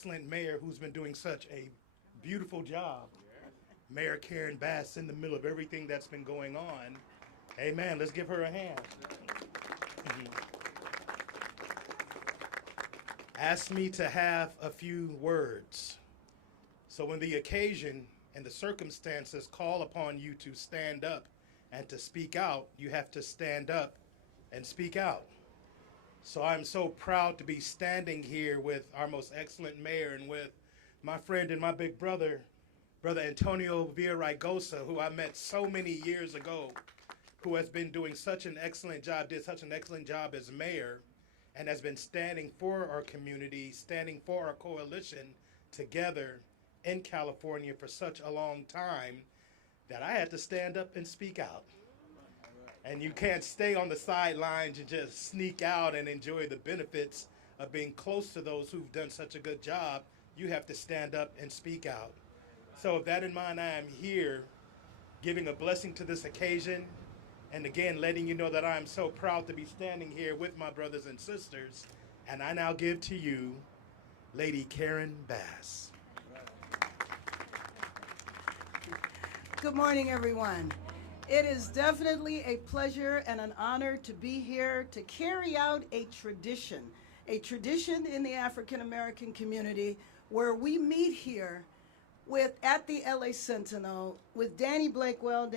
excellent mayor who's been doing such a beautiful job. Mayor Karen Bass in the middle of everything that's been going on. Amen. Let's give her a hand. Asked me to have a few words. So when the occasion and the circumstances call upon you to stand up and to speak out, you have to stand up and speak out. So I'm so proud to be standing here with our most excellent mayor and with my friend and my big brother, Brother Antonio Villaraigosa, who I met so many years ago, who has been doing such an excellent job, did such an excellent job as mayor, and has been standing for our community, standing for our coalition together in California for such a long time that I had to stand up and speak out. And you can't stay on the sidelines and just sneak out and enjoy the benefits of being close to those who've done such a good job. You have to stand up and speak out. So with that in mind, I am here giving a blessing to this occasion. And again, letting you know that I am so proud to be standing here with my brothers and sisters. And I now give to you Lady Karen Bass. Good morning, everyone. It is definitely a pleasure and an honor to be here to carry out a tradition in the African American community where we meet here at the LA Sentinel with Danny Bakewell,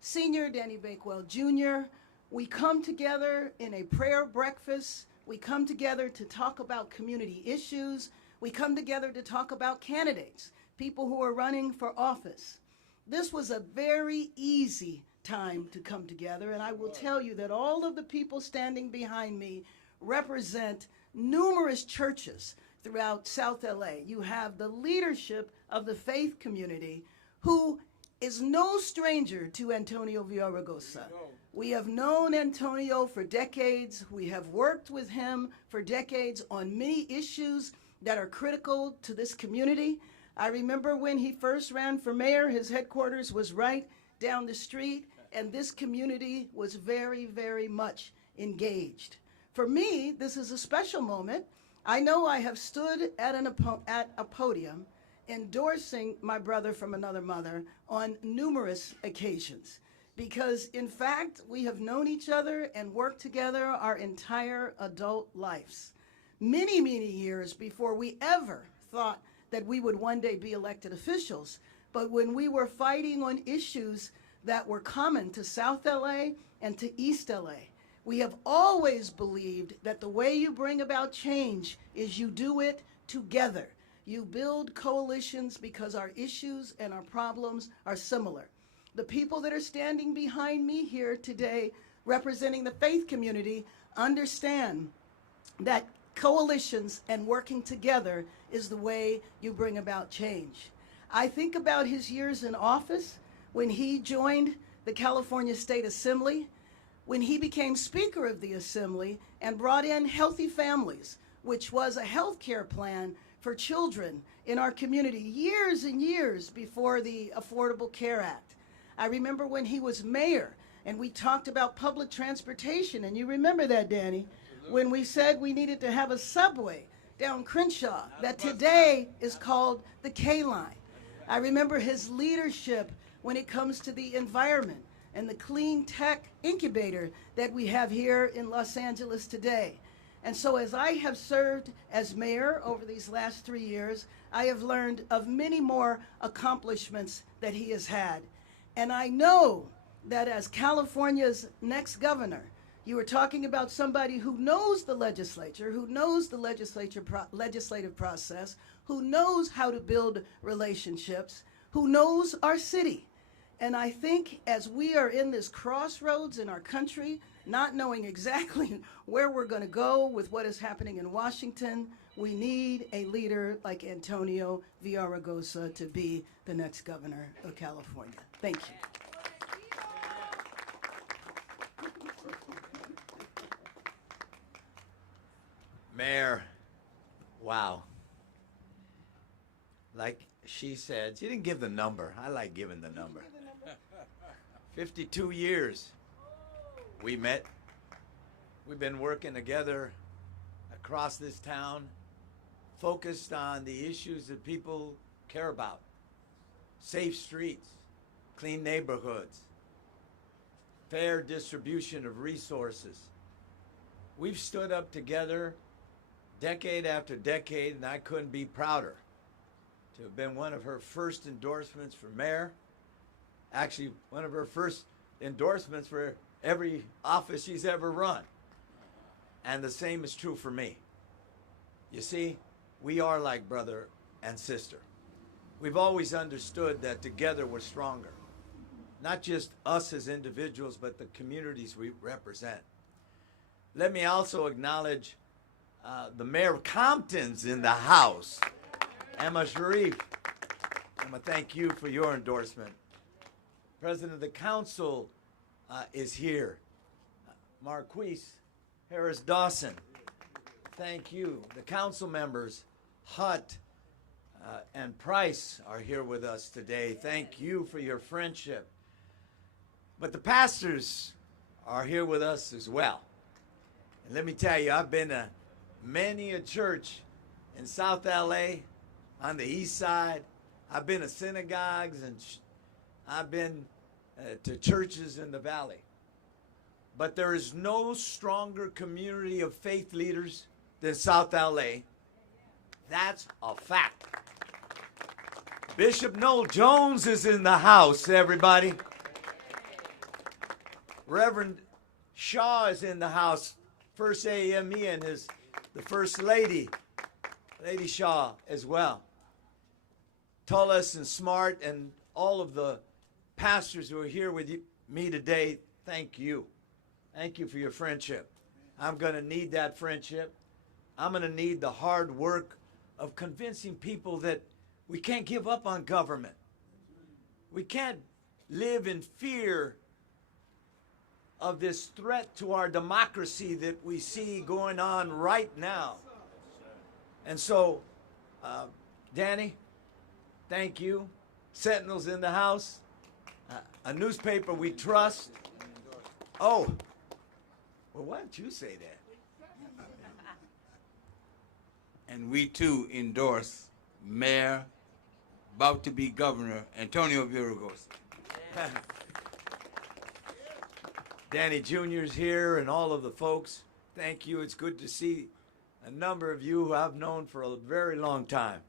Senior, Danny Bakewell Jr. We come together in a prayer breakfast. We come together to talk about community issues. We come together to talk about candidates, people who are running for office. This was a very easy time to come together, and I will tell you that all of the people standing behind me represent numerous churches throughout South LA. You have the leadership of the faith community who is no stranger to Antonio Villaraigosa. We have known Antonio for decades. We have worked with him for decades on many issues that are critical to this community. I remember when he first ran for mayor, his headquarters was right down the street, and this community was very, very much engaged. For me, this is a special moment. I know I have stood at a podium endorsing my brother from another mother on numerous occasions because, in fact, we have known each other and worked together our entire adult lives. Many, many years before we ever thought that we would one day be elected officials. But when we were fighting on issues that were common to South LA and to East LA, we have always believed that the way you bring about change is you do it together. You build coalitions because our issues and our problems are similar. The people that are standing behind me here today representing the faith community understand that coalitions and working together is the way you bring about change. I think about his years in office when he joined the California State Assembly, when he became Speaker of the Assembly and brought in Healthy Families, which was a health care plan for children in our community years and years before the Affordable Care Act. I remember when he was mayor and we talked about public transportation, and you remember that, Danny, when we said we needed to have a subway down Crenshaw that today is called the K-Line. I remember his leadership when it comes to the environment and the clean tech incubator that we have here in Los Angeles today. And so as I have served as mayor over these last 3 years, I have learned of many more accomplishments that he has had. And I know that as California's next governor, you were talking about somebody who knows the legislature, who knows the legislative process, who knows how to build relationships, who knows our city. And I think as we are in this crossroads in our country, not knowing exactly where we're going to go with what is happening in Washington, we need a leader like Antonio Villaraigosa to be the next governor of California. Thank you. Mayor, wow. Like she said, she didn't give the number. I like giving the number. 52 years we met. We've been working together across this town focused on the issues that people care about. Safe streets, clean neighborhoods, fair distribution of resources. We've stood up together decade after decade, and I couldn't be prouder to have been one of her first endorsements for mayor. Actually, one of her first endorsements for every office she's ever run. And the same is true for me. You see, we are like brother and sister. We've always understood that together we're stronger. Not just us as individuals, but the communities we represent. Let me also acknowledge the Mayor of Compton's in the house, Emma Sharif. Emma, thank you for your endorsement. President of the Council is here. Marquise Harris Dawson, thank you. The council members, Hutt and Price, are here with us today. Thank you for your friendship. But the pastors are here with us as well. And let me tell you, I've been to many a church in South LA, on the east side. I've been to synagogues, and I've been to churches in the valley. But there is no stronger community of faith leaders than South LA. That's a fact. Bishop Noel Jones is in the house, everybody. Reverend Shaw is in the house. First AME and the First Lady, Lady Shaw as well. Tullis and Smart and all of the pastors who are here with me today, thank you. Thank you for your friendship. I'm going to need that friendship. I'm going to need the hard work of convincing people that we can't give up on government. We can't live in fear of this threat to our democracy that we see going on right now. And so, Danny, thank you. Sentinel's in the house. A newspaper we trust. Oh, well, why don't you say that? And we too endorse Mayor, about to be Governor, Antonio Villaraigosa. Danny Jr.'s here and all of the folks. Thank you. It's good to see a number of you who I've known for a very long time.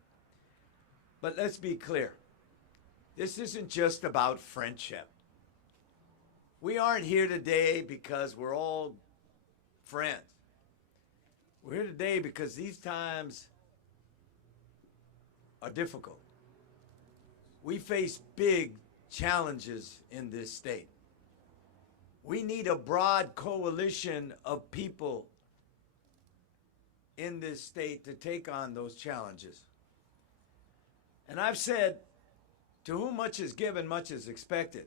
But let's be clear. This isn't just about friendship. We aren't here today because we're all friends. We're here today because these times are difficult. We face big challenges in this state. We need a broad coalition of people in this state to take on those challenges. And I've said, to whom much is given, much is expected.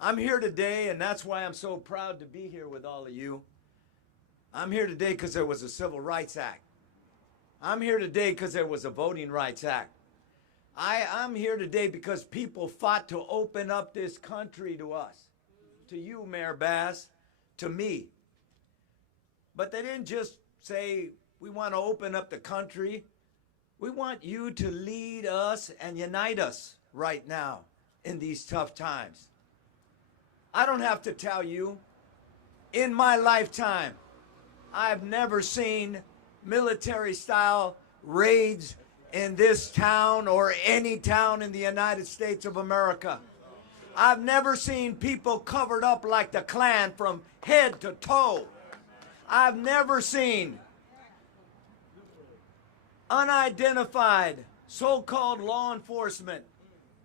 I'm here today, and that's why I'm so proud to be here with all of you. I'm here today because there was a Civil Rights Act. I'm here today because there was a Voting Rights Act. I'm here today because people fought to open up this country to us. To you, Mayor Bass, to me. But they didn't just say, we want to open up the country. We want you to lead us and unite us right now in these tough times. I don't have to tell you, in my lifetime, I've never seen military-style raids in this town or any town in the United States of America. I've never seen people covered up like the Klan from head to toe. I've never seen unidentified so-called law enforcement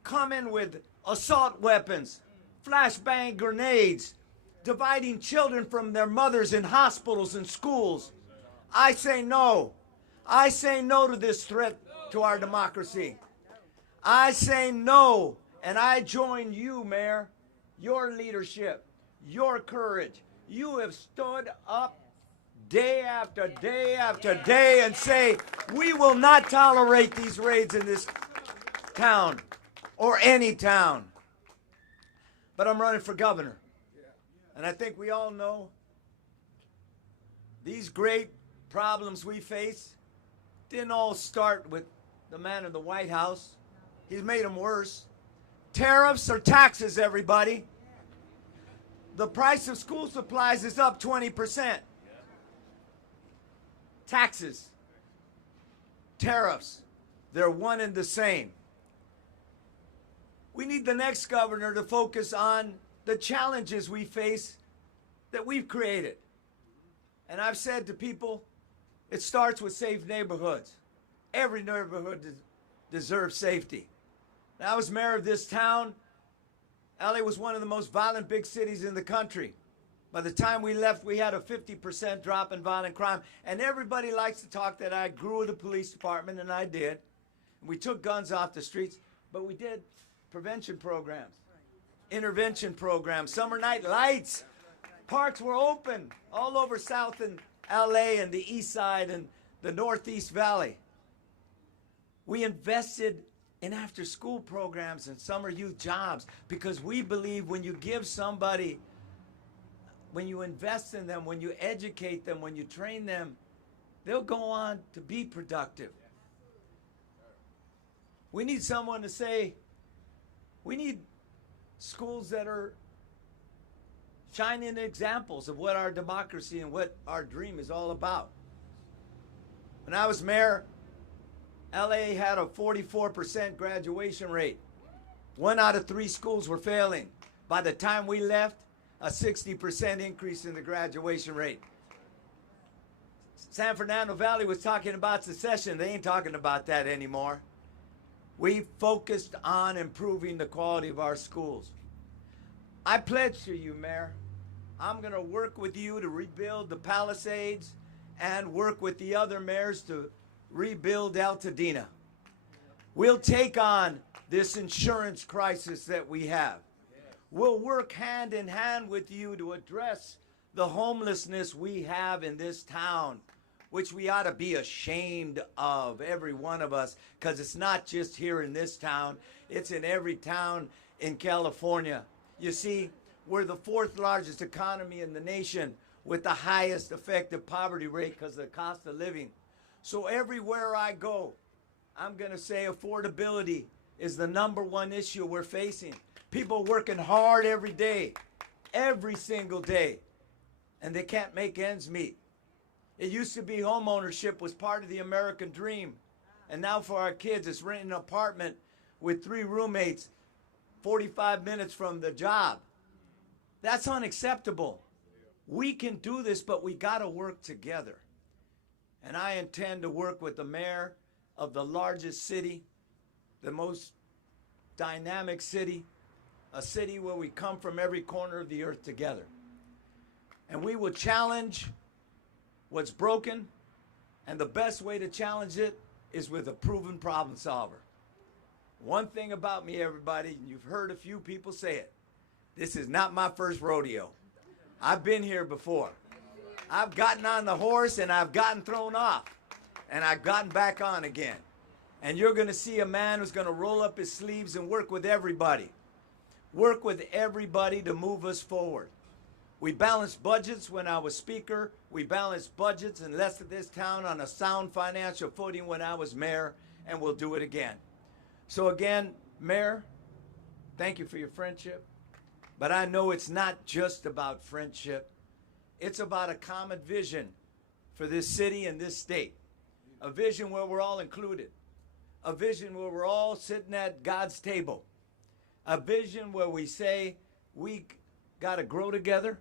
come in with assault weapons, flashbang grenades, dividing children from their mothers in hospitals and schools. I say no. I say no to this threat to our democracy. I say no. And I join you, Mayor, your leadership, your courage. You have stood up day after day after day and say, we will not tolerate these raids in this town or any town. But I'm running for governor. And I think we all know these great problems we face didn't all start with the man in the White House. He's made them worse. Tariffs or taxes, everybody. The price of school supplies is up 20%. Taxes, tariffs, they're one and the same. We need the next governor to focus on the challenges we face that we've created. And I've said to people, it starts with safe neighborhoods. Every neighborhood deserves safety. When I was mayor of this town, LA was one of the most violent big cities in the country. By the time we left, we had a 50% drop in violent crime. And everybody likes to talk that I grew the police department, and I did. We took guns off the streets, but we did prevention programs, intervention programs, summer night lights. Parks were open all over South and LA and the East Side and the Northeast Valley. We invested in after-school programs and summer youth jobs because we believe when you give somebody, when you invest in them, when you educate them, when you train them, they'll go on to be productive. We need someone to say, we need schools that are shining examples of what our democracy and what our dream is all about. When I was mayor, LA had a 44% graduation rate. 1 out of 3 schools were failing. By the time we left, a 60% increase in the graduation rate. San Fernando Valley was talking about secession. They ain't talking about that anymore. We focused on improving the quality of our schools. I pledge to you, Mayor, I'm going to work with you to rebuild the Palisades and work with the other mayors to rebuild Altadena. We'll take on this insurance crisis that we have. We'll work hand in hand with you to address the homelessness we have in this town, which we ought to be ashamed of, every one of us, because it's not just here in this town, it's in every town in California. You see, we're the 4th largest economy in the nation with the highest effective poverty rate because of the cost of living. So everywhere I go, I'm going to say affordability is the #1 issue we're facing. People working hard every day, every single day, and they can't make ends meet. It used to be home ownership was part of the American dream. And now for our kids, it's renting an apartment with 3 roommates, 45 minutes from the job. That's unacceptable. We can do this, but we got to work together. And I intend to work with the mayor of the largest city, the most dynamic city, a city where we come from every corner of the earth together. And we will challenge what's broken, and the best way to challenge it is with a proven problem solver. One thing about me, everybody, and you've heard a few people say it, this is not my first rodeo. I've been here before. I've gotten on the horse and I've gotten thrown off, and I've gotten back on again. And you're going to see a man who's going to roll up his sleeves and work with everybody. Work with everybody to move us forward. We balanced budgets when I was speaker. We balanced budgets and left this town on a sound financial footing when I was mayor, and we'll do it again. So again, Mayor, thank you for your friendship. But I know it's not just about friendship. It's about a common vision for this city and this state. A vision where we're all included. A vision where we're all sitting at God's table. A vision where we say we got to grow together,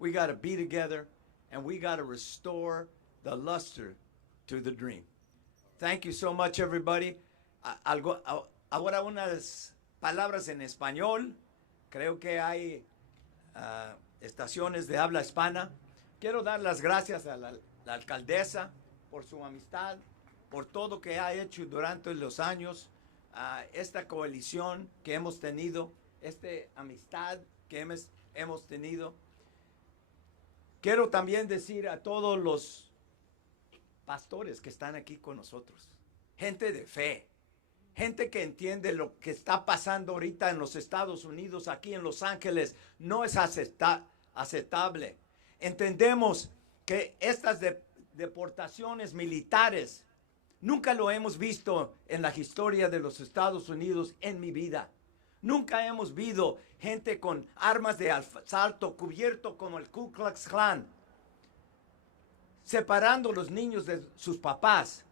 we got to be together, and we got to restore the luster to the dream. Thank you so much, everybody. Ahora unas palabras en español. Creo que hay estaciones de habla hispana. Quiero dar las gracias a la alcaldesa por su amistad, por todo que ha hecho durante los años, esta coalición que hemos tenido, esta amistad que hemos tenido. Quiero también decir a todos los pastores que están aquí con nosotros, gente de fe, gente que entiende lo que está pasando ahorita en los Estados Unidos, aquí en Los Ángeles, no es aceptable. Entendemos que estas deportaciones militares Nunca lo hemos visto en la historia de los Estados Unidos en mi vida. Nunca hemos visto gente con armas de asalto cubierto como el Ku Klux Klan, separando a los niños de sus papás,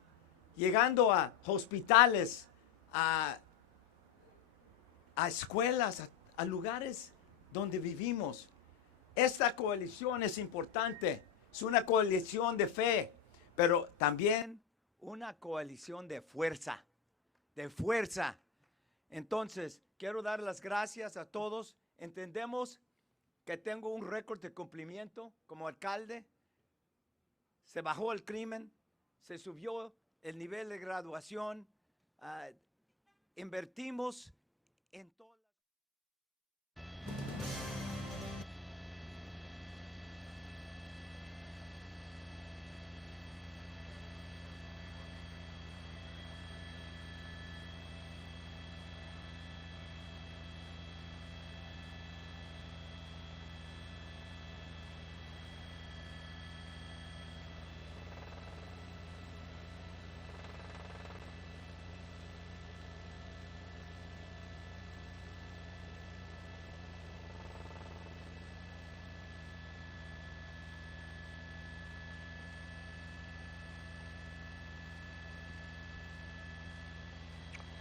llegando a hospitales, a escuelas, a lugares donde vivimos. Esta coalición es importante, es una coalición de fe, pero también una coalición de fuerza, de fuerza. Entonces, quiero dar las gracias a todos. Entendemos que tengo un récord de cumplimiento como alcalde. Se bajó el crimen, se subió el nivel de graduación, invertimos en todo.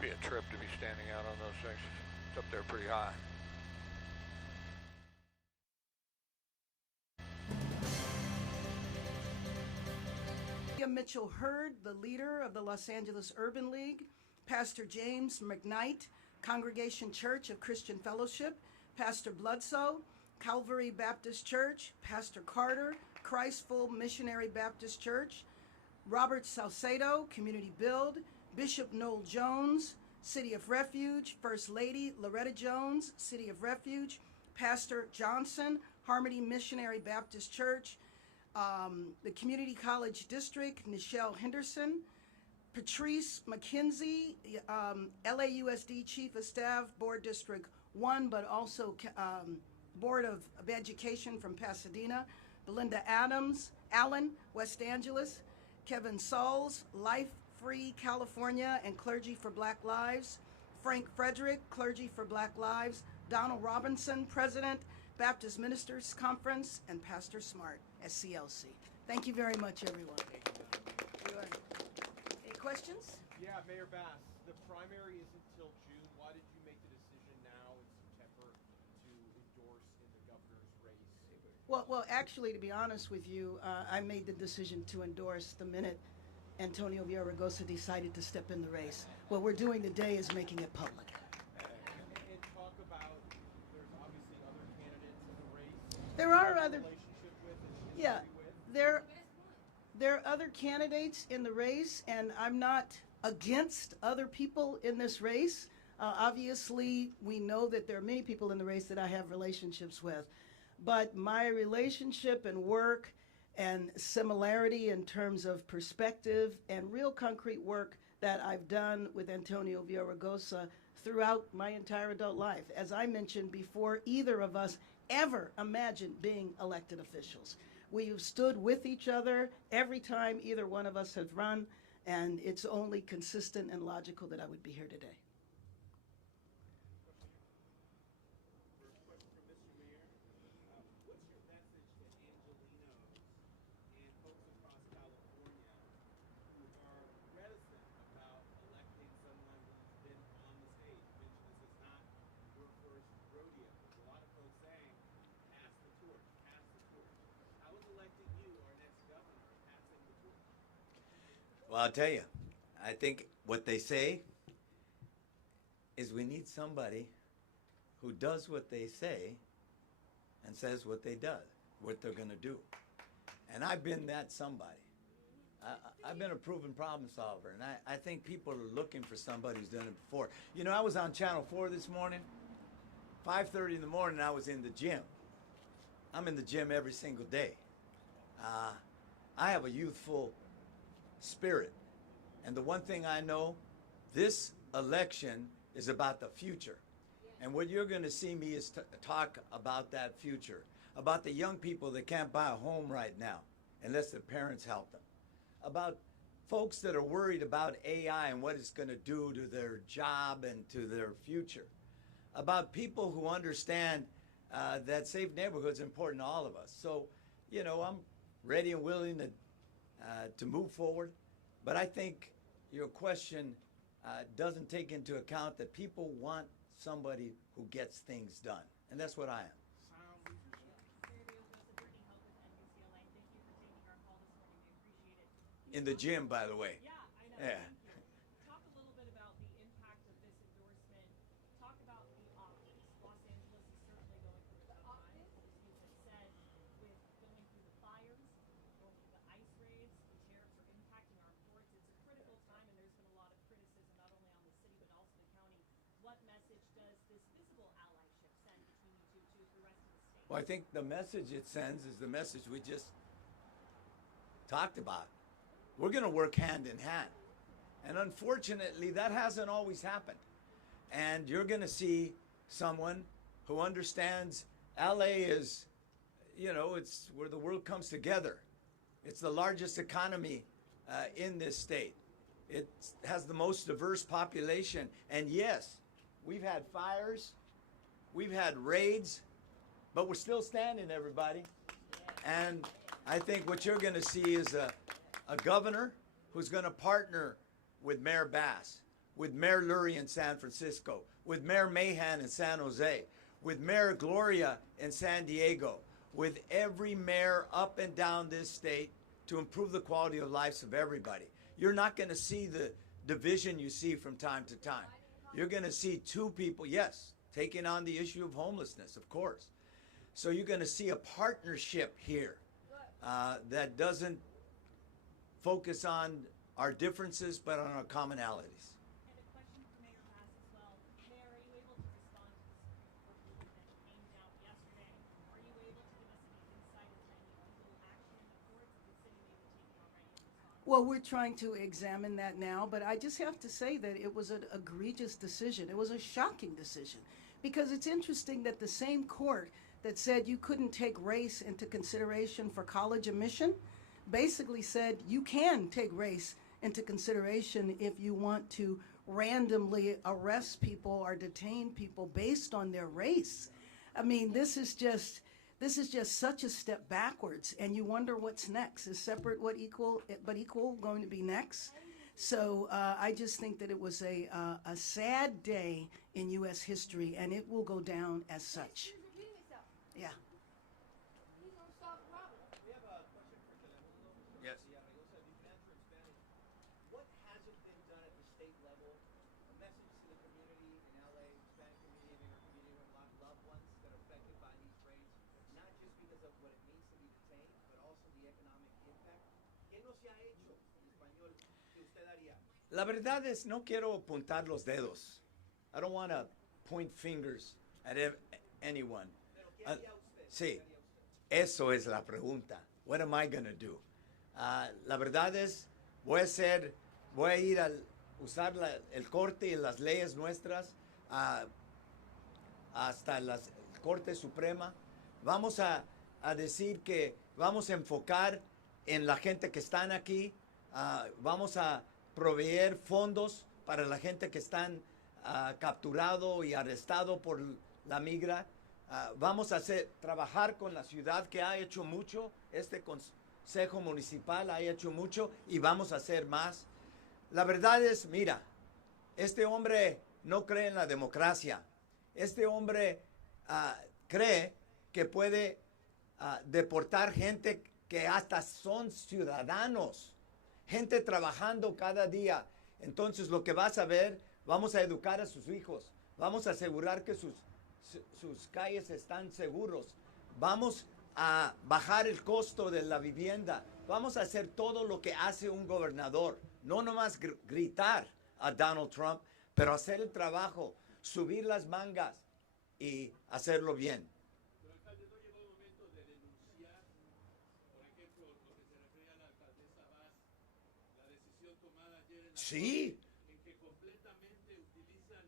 Be a trip to be standing out on those things. It's up there pretty high. Mitchell Hurd, the leader of the Los Angeles Urban League, Pastor James McKnight, Congregation Church of Christian Fellowship, Pastor Bloodsoe, Calvary Baptist Church, Pastor Carter, Christ Full Missionary Baptist Church, Robert Salcedo, Community Build, Bishop Noel Jones, City of Refuge, First Lady Loretta Jones, City of Refuge, Pastor Johnson, Harmony Missionary Baptist Church, the Community College District, Nichelle Henderson, Patrice McKenzie, LAUSD Chief of Staff, Board District 1, but also Board of Education from Pasadena, Belinda Allen, West Angeles, Kevin Sauls, Life Free California and Clergy for Black Lives, Frank Frederick, Clergy for Black Lives, Donald Robinson, President, Baptist Ministers Conference, and Pastor Smart, SCLC. Thank you very much, everyone. Good. Any questions? Yeah, Mayor Bass, the primary isn't till June. Why did you make the decision now in September to endorse in the governor's race? Well, actually, to be honest with you, I made the decision to endorse the minute Antonio Villaraigosa decided to step in the race. What we're doing today is making it public. And talk about, there's obviously other candidates in the race. There are other, Relationship with and yeah, history with. there are other candidates in the race, and I'm not against other people in this race. Obviously, we know that there are many people in the race that I have relationships with, but my relationship and work and similarity in terms of perspective and real concrete work that I've done with Antonio Villaraigosa throughout my entire adult life. As I mentioned before, either of us ever imagined being elected officials. We have stood with each other every time either one of us has run, and it's only consistent and logical that I would be here today. Well, I'll tell you, I think what they say is we need somebody who does what they say and says what they do, what they're going to do. And I've been that somebody. I've been a proven problem solver, and I think people are looking for somebody who's done it before. You know, I was on Channel 4 this morning. 5:30 in the morning, I was in the gym. I'm in the gym every single day. I have a youthful spirit. And the one thing I know, this election is about the future. And what you're going to see me is talk about that future, about the young people that can't buy a home right now unless their parents help them, about folks that are worried about AI and what it's going to do to their job and to their future, about people who understand that safe neighborhoods are important to all of us. So, I'm ready and willing to move forward. But I think your question doesn't take into account that people want somebody who gets things done. And that's what I am. In the gym, by the way. Yeah, I know. Yeah. Thank you. Talk a little bit about the impact of this endorsement. Talk about the optics. Los Angeles is certainly going through a tough time, as you have said, with going through the fires, going through the ice raids, the tariffs are impacting our ports. It's a critical time, and there's been a lot of criticism, not only on the city, but also the county. What message does this visible allyship send between you two to the rest of the state? Well, I think the message it sends is the message we just talked about. We're going to work hand in hand. And unfortunately, that hasn't always happened. And you're going to see someone who understands LA is, it's where the world comes together. It's the largest economy in this state. It has the most diverse population. And yes, we've had fires, we've had raids, but we're still standing, everybody. And I think what you're going to see is a governor who's going to partner with Mayor Bass, with Mayor Lurie in San Francisco, with Mayor Mahan in San Jose, with Mayor Gloria in San Diego, with every mayor up and down this state to improve the quality of lives of everybody. You're not going to see the division you see from time to time. You're going to see two people, yes, taking on the issue of homelessness, of course. So you're going to see a partnership here that doesn't focus on our differences, but on our commonalities. And a question for Mayor Bass as well. Mayor, are you able to respond to the Supreme Court ruling that came out yesterday? Are you able to give us any insight into any legal action in the courts that the city may be taking already in response? Well, we're trying to examine that now, but I just have to say that it was an egregious decision. It was a shocking decision, because it's interesting that the same court that said you couldn't take race into consideration for college admission basically said you can take race into consideration if you want to randomly arrest people or detain people based on their race. I mean, this is just such a step backwards, and you wonder what's next. Is separate but equal going to be next? So I just think that it was a sad day in U.S. history, and it will go down as such. Yeah. Yes. Villaraigosa, if you can answer in Spanish, what hasn't been done at the state level? A message to the community in LA, Hispanic community, and your community with loved ones that are affected by these raids, not just because of what it means to be detained, but also the economic impact. ¿Qué no se ha hecho en español que usted haría? La verdad es, no quiero apuntar los dedos. I don't want to point fingers at anyone. Pero ¿qué haría usted? Sí, eso es la pregunta. What am I going to do? La verdad es, voy a ir a usar el corte y las leyes nuestras hasta la Corte Suprema. Vamos a decir que vamos a enfocar en la gente que están aquí. Vamos a proveer fondos para la gente que están capturado y arrestado por la migra. Vamos a trabajar con la ciudad, que ha hecho mucho. Este Consejo Municipal ha hecho mucho y vamos a hacer más. La verdad es, mira, este hombre no cree en la democracia. Este hombre cree que puede deportar gente que hasta son ciudadanos, gente trabajando cada día. Entonces lo que vas a ver, vamos a educar a sus hijos, vamos a asegurar que sus calles están seguros, vamos a bajar el costo de la vivienda, vamos a hacer todo lo que hace un gobernador, no nomás gritar a Donald Trump, pero hacer el trabajo, subir las mangas y hacerlo bien. Pero alcalde, ¿no llegó el momento de denunciar, por ejemplo, lo que se refiere a la alcaldesa Vaz, la decisión tomada ayer en la Sí. Corte, en que completamente utilizan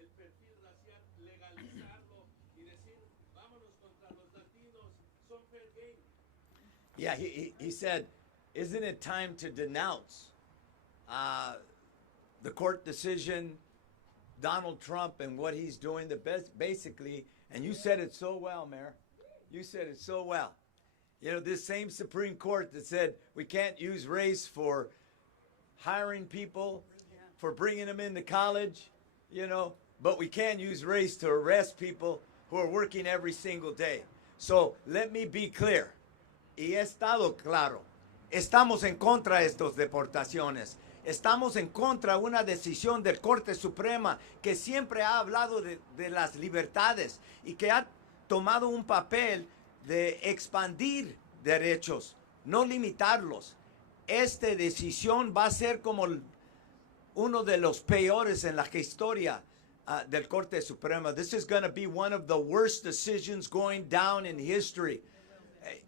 el perfil racial, legalizarlo y decir, vámonos contra los latinos, son fair game? Yeah, he said, isn't it time to denounce the court decision, Donald Trump and what he's doing, the best, basically, and you said it so well, Mayor. You said it so well. You know, this same Supreme Court that said we can't use race for hiring people, for bringing them into college, you know, but we can use race to arrest people who are working every single day. So let me be clear. Y he estado claro. Estamos en contra de estas deportaciones. Estamos en contra de una decisión del Corte Suprema que siempre ha hablado de las libertades y que ha tomado un papel de expandir derechos, no limitarlos. Esta decisión va a ser como uno de los peores en la historia del Corte Suprema. This is going to be one of the worst decisions going down in history.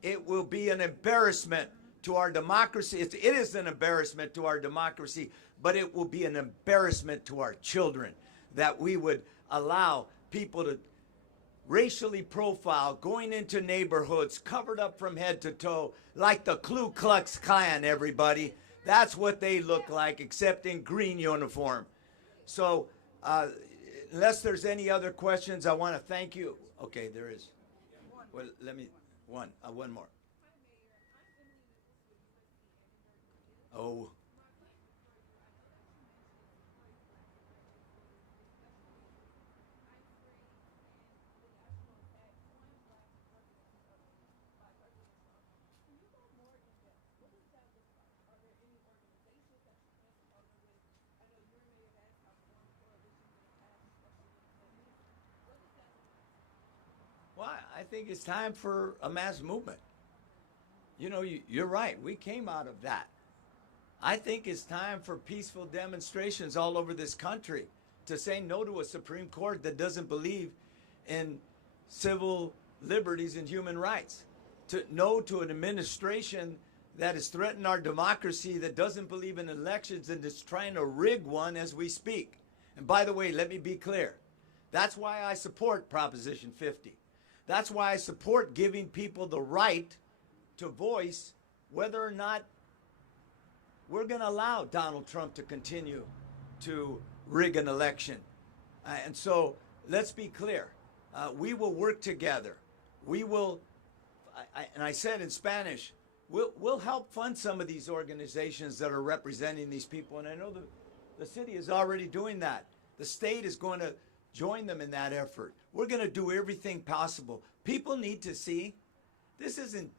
It will be an embarrassment to our democracy. It is an embarrassment to our democracy, but it will be an embarrassment to our children that we would allow people to racially profile, going into neighborhoods, covered up from head to toe, like the Ku Klux Klan, everybody. That's what they look like, except in green uniform. So, unless there's any other questions, I want to thank you. Okay, there is. Well, let me, one more. Oh. Well, I think it's time for a mass movement. You know, you're right. We came out of that. I think it's time for peaceful demonstrations all over this country to say no to a Supreme Court that doesn't believe in civil liberties and human rights. To no to an administration that has threatened our democracy, that doesn't believe in elections and is trying to rig one as we speak. And by the way, let me be clear. That's why I support Proposition 50. That's why I support giving people the right to voice whether or not we're going to allow Donald Trump to continue to rig an election. And so let's be clear. We will work together. We will, and I said in Spanish, we'll help fund some of these organizations that are representing these people. And I know the city is already doing that. The state is going to join them in that effort. We're going to do everything possible. People need to see this isn't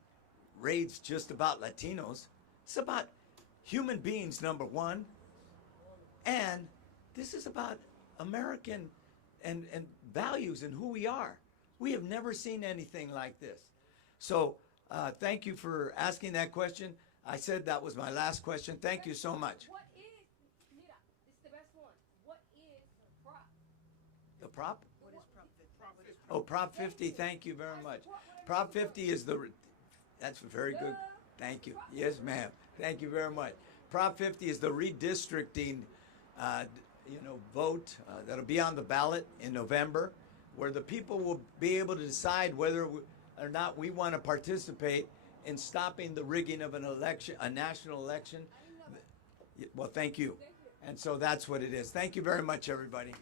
raids just about Latinos. It's about human beings, number one. And this is about American and values and who we are. We have never seen anything like this. So thank you for asking that question. I said that was my last question. Thank you so much. What is, mira, this is the best one. What is prop? The prop? What is Prop 50? Oh, Prop 50, thank you very much. Prop 50 is that's very good. Thank you. Yes, ma'am. Thank you very much. Prop 50 is the redistricting, vote that'll be on the ballot in November, where the people will be able to decide whether or not we want to participate in stopping the rigging of an election, a national election. Well, thank you. And so that's what it is. Thank you very much, everybody.